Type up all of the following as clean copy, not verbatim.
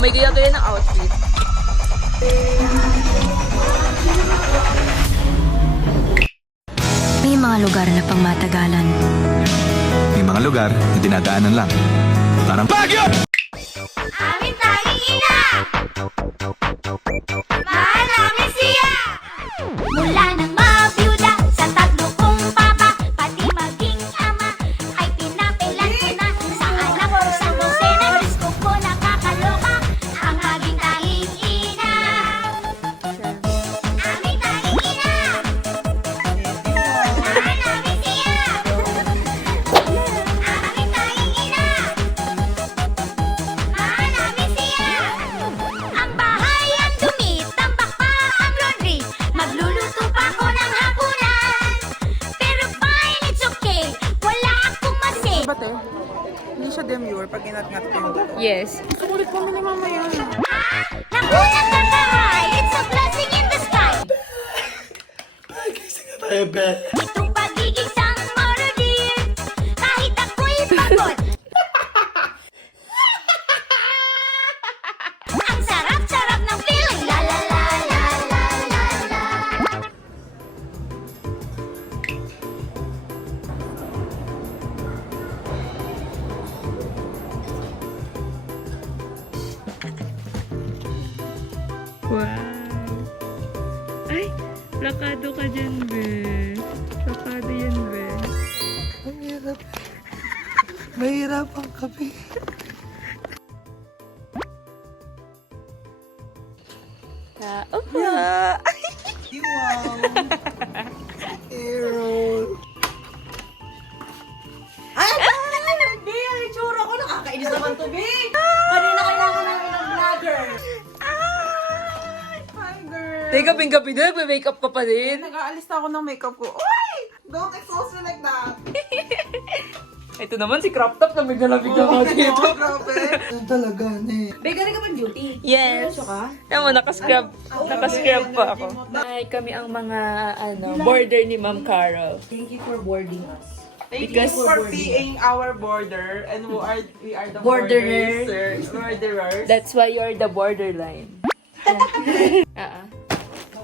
may gaya-gaya ng outfit. May mga lugar na pangmatagalan. May mga lugar na dinadaanan lang. Parang Baguio! Amin tanging ina! Mahal namin siya! Mula nang mabiyuda sa tatlo kong papa, pati maging ama, ay pinapilan ko na sa anak ko sa dosena. Gusto ko nakakaloka ang maging tanging ina. Amin tanging ina! Mahal namin siya! Amin tanging ina! Mahal namin siya! Ang bahay ang dumi, tambak pa ang laundry. Magluluto pa ako ng hapunan. Pero fine, it's okay. Wala akong masi. Ba't eh? Hindi siya demure pag inat-ngat ko yung dito. Yes. Sulit kami ni mama yan. Nakunat ng bahay, it's a blessing in the sky. Itong pagiging sang morodir, kahit ako'y pagod. Ang sarap-sarap ng feeling. La la la la la la la. Wow. Ay, lakado ka dyan, be. Lakado yan, be. Mahirapan kami. Opo. Iwaw. Errol. Ay! Be, ang itsura ko. Nakakainis naman to, Be. Kanina kailangan namin ng vlogger. Hi, girl. Teka, gabing-gabi na, nagme-makeup ka pa din. Nag-aalis na ako ng makeup ko. Uy! Don't expose me like that. Ito naman si crop top, lamig na lamig na ako dito. Oh, grabe. Ano talaga, ne? Be, galing ka mag-duty. Yes. Diretso ka? Tama, nakascrub pa ako. Ay, kami ang mga, border ni Ma'am Carol. Thank you for boarding us. Thank Because- you for being our border and we are the Borderers. borderers. That's why you're the borderline. Ay,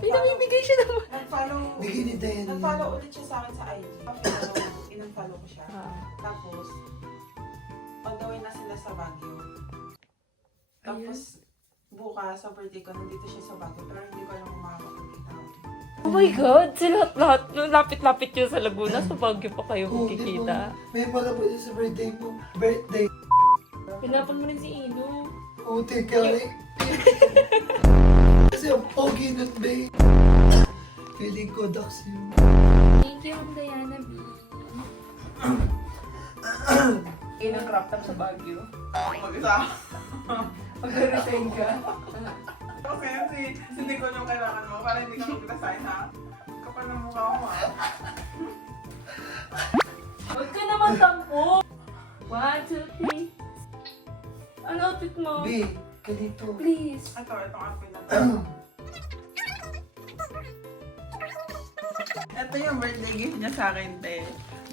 namimigay siya naman. Nag-follow, Bigay ni Diane. nag-follow ulit siya sa akin sa IG. In-follow ko siya. Tapos, on the way na sila sa Baguio. Tapos, bukas sa birthday ko, nandito siya sa Baguio. Pero hindi ko alam kung makakapagkita ako. Oh my God, sa lahat-lahat, nung lapit-lapit yun sa Laguna, sa Baguio pa kayo Oh, magkikita. May pala po sa birthday mo. Birthday. Pinapan mo rin si Ino. Oh, take care. Kasi ang pogi nun, babe. Feeling ko, Dax yun. Thank you, Diana B. Inang crop top sa Baguio. Mag-isa. Mag-resign ka. Kasi si Nicole yung kailangan mo para hindi ka mag-resign, ha? Kapal ng mukha mo, ha? Huwag ka naman tampo. 1, 2, 3. Ano outfit mo? Babe, ganito. Please. Itong outfit na to. Ito yung birthday gift niya sa akin, te.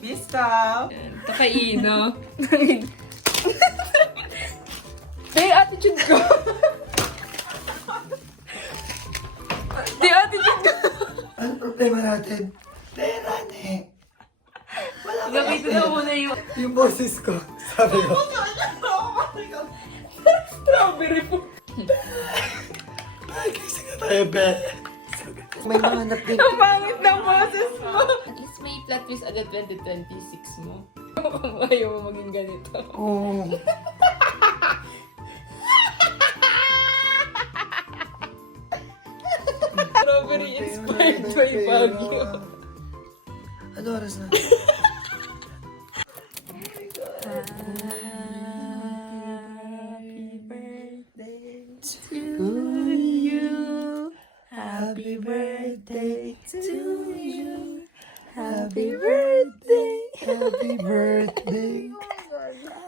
Biscoff! Kakaino. Di attitude ko. Di attitude ko. Ano problema natin? Pera, ne. Gamitin na muna Yung boses ko, sabi ko. strawberry po. Ay, kasi nga tayo, be. May mahanap din. Ang pangit ng boses mo. At least may plot twist agad 2026 mo. Kung ayaw mo maging ganito. Oo. Strawberry inspired by Baguio. Ano oras na? Happy birthday to you. Happy birthday to you. Happy birthday. Happy birthday.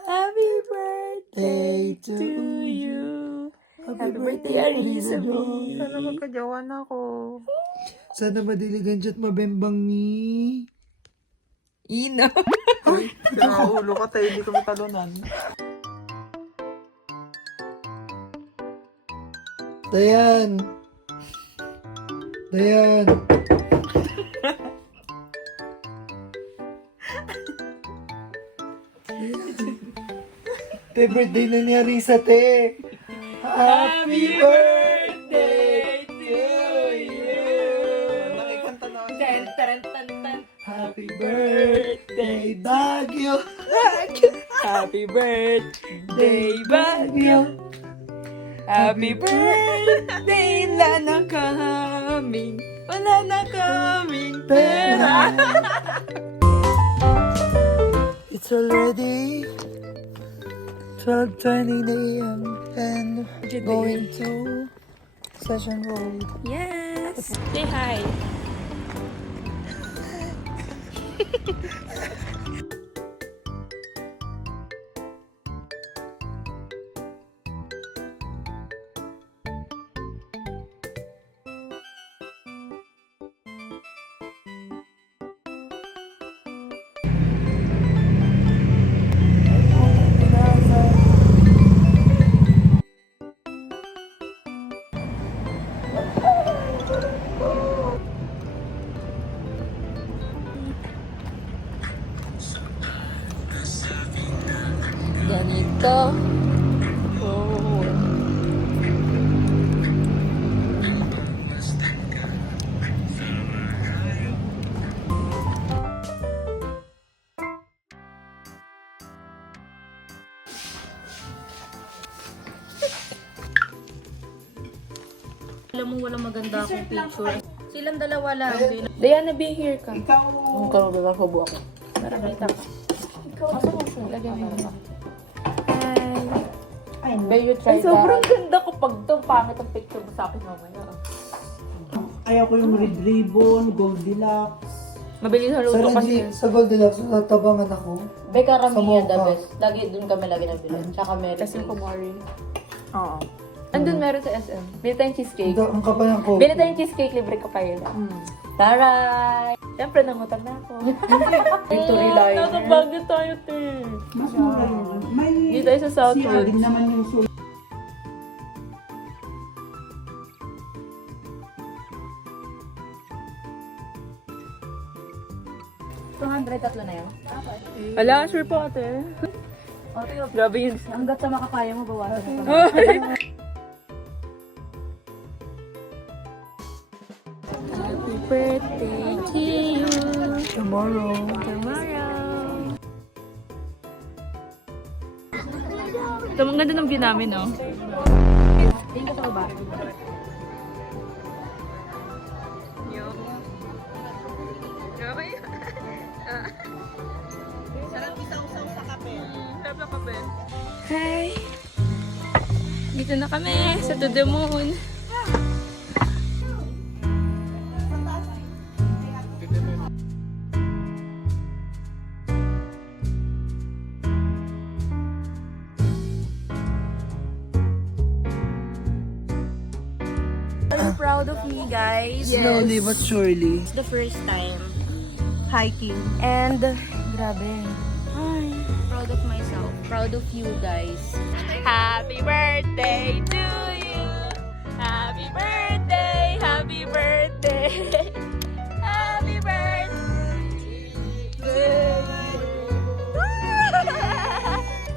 Happy birthday to you. Happy birthday, Elizabeth. Sana magkajawa na ako. Sana madiligan siya at mabembang ni... Ina. Pinakaulo ka tayo, hindi kami talunan. Dayan. Dayan. Te, birthday na ni Arisa, te. Happy birthday to you. Nakikanta na ako. Happy birthday, Baguio. Happy birthday, Baguio. Happy birthday, wala na kaming pera. It's already 12:20 a.m. and going to Session Road. Yes! Say hi! Ganito. Oh. Alam mo, walang maganda akong picture. Silang dalawa lang. Diana, be here ka. Ikaw. Ang karong nakakubo ako. Para kita ka. Asa mo siya? Lagyan mo yun. Hi. May you try that? Sobrang ganda ko pag ito. Pangit ang picture mo sa akin mamaya. Ayaw ko yung red ribbon, Goldilocks. Mabilis ang luto kasi. Sa Goldilocks, natabangan ako. Beka Sa Ramiya the Mocha. best. Lagi doon kami lagi nabilan. Tsaka meron. Kasi kumari. Oo. Andun meron sa SM. Bili tayong cheesecake. Ang kapal ng coke. Bili tayong cheesecake, libre ka pa yun. Taray! Siyempre, nangutan na ako. Victory line. Nasa Baguio tayo, te. Mas mura yun. May Dito tayo sa Southwood. CR din naman yung sulit. $200 na yun. Ala, sure po ate. Grabe yun. Hanggat sa makakaya mo, bawasan mo. Happy birthday to you. Tomorrow. Ito, ang ganda ng view namin, no? Tingin ka sa baba. Hi! Dito na kami sa To The Moon. I'm proud of me, guys. Slowly but surely. It's the first time hiking. And, grabe. Ay, proud of myself. Proud of you guys. Happy birthday to you! Happy birthday! Happy birthday! Happy birthday!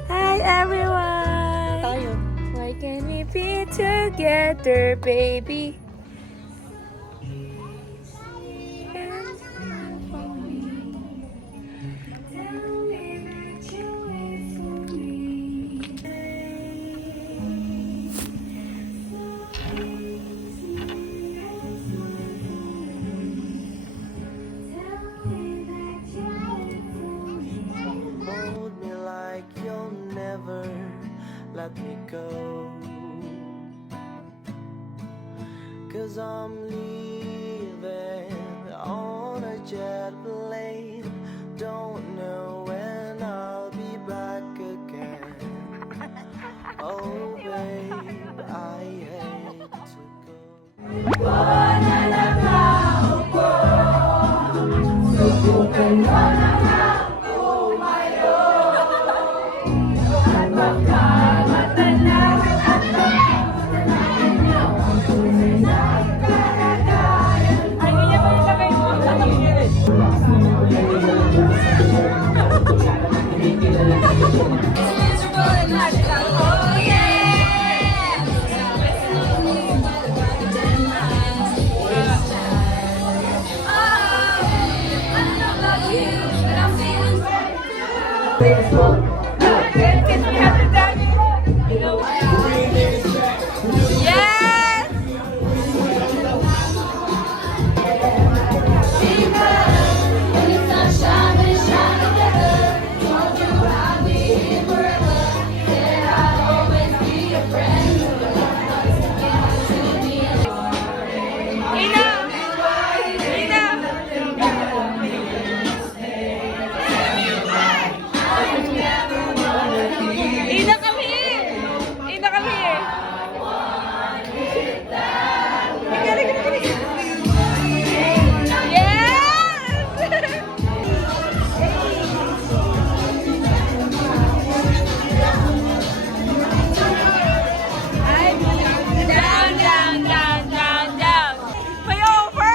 Hi everyone! Tayo. Why can't we be together, baby? Hold me like you'll never let me go. 'Cause I'm leaving on a jet plane. Don't know when I'll be back again. Oh babe, I hate to go. Yes! Ina! Ina! Ina kami! Ina kami! Down, down, down, down, down. May over!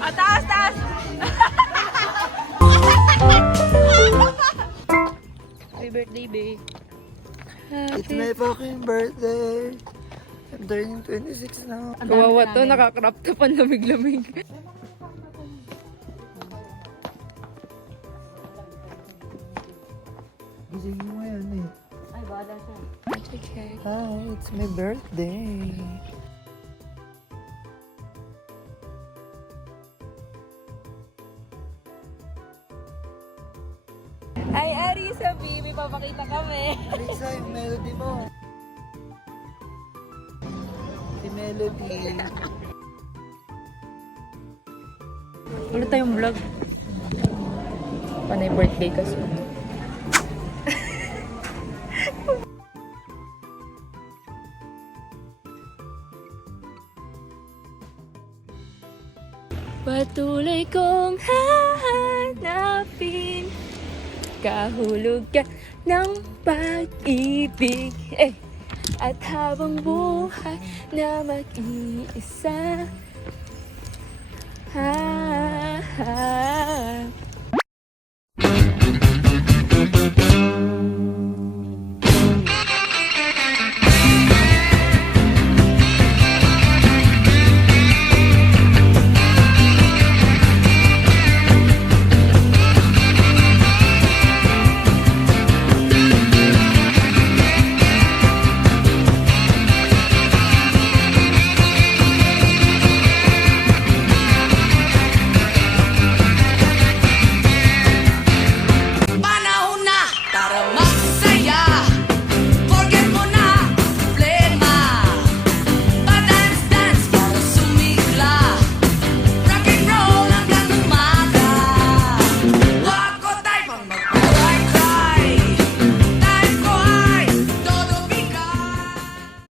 Ah, taas, taas! Happy birthday, babe. It's my fucking birthday. I'm turning 26 now. Kawawa to, nakakrap to pan lamig-lamig. Gising mo yan eh. Ay, bahala siya. Okay. Hi, it's my birthday. Ay, Arisa, B, may papakita kami. Arisa, yung melody mo. Si Melody. Ulit tayong vlog. Panay birthday kasi. Patuloy kong hahanapin kahulog ka ng pag-ibig at habang buhay na mag-iisa